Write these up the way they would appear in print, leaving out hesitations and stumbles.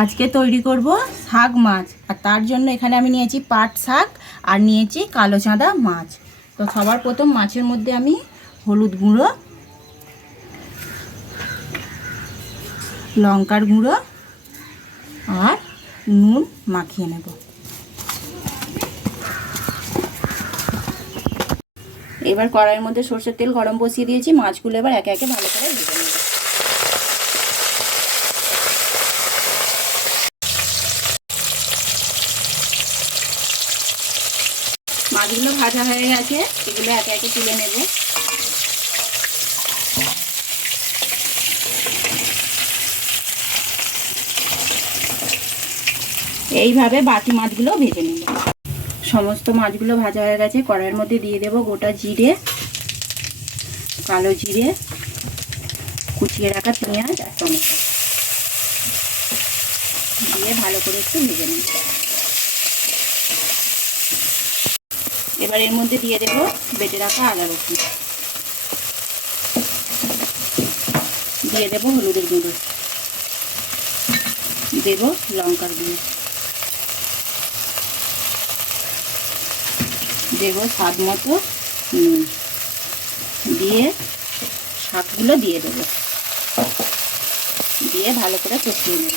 আজকে তৈরি করব শাক মাছ, আর তার জন্য এখানে আমি নিয়েছি পাট শাক আর নিয়েছি কালো চাঁদা মাছ। তো সবার প্রথম মাছের মধ্যে আমি হলুদ গুঁড়ো, লঙ্কার গুঁড়ো আর নুন মাখিয়ে নেব। এবার কড়াইয়ের মধ্যে সরষের তেল গরম বসিয়ে দিয়েছি। মাছগুলো এবার একে একে ভালো করে ভেজে নেব। মাছগুলো ভাজা হয়ে গেছে, এগুলো একে একে তুলে নেব। এইভাবে বাকি মাছগুলো ভেজে নেব। সমস্ত মাছগুলো ভাজা হয়ে গেছে। কড়াইয়ের মধ্যে দিয়ে দেব গোটা জিরে, কালো জিরে, কুচিয়ে রাখা পেঁয়াজ আর টমেটো দিয়ে ভালো করে একটু ভেজে নেব। এবার এর মধ্যে দিয়ে দেব বেটে রাখা আদা রসুন, দিয়ে দেব হলুদের গুঁড়ো, দেব লঙ্কার গুঁড়ো, দেব স্বাদ মতো নুন, দিয়ে শাকগুলো দিয়ে দেব, দিয়ে ভালো করে কষিয়ে নেব।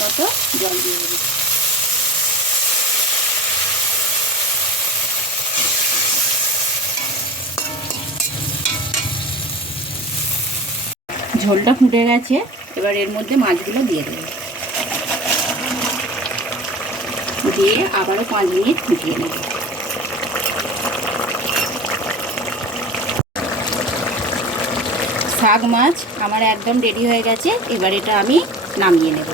মতো জল দিয়ে দেব। ঝোলটা ফুটে গেছে, এবার এর মধ্যে মাছগুলো দিয়ে দেব, দিয়ে আবারও 5 মিনিট ফুটিয়ে নেব। শাক মাছ আমার একদম রেডি হয়ে গেছে। এবার এটা আমি নামিয়ে নেব।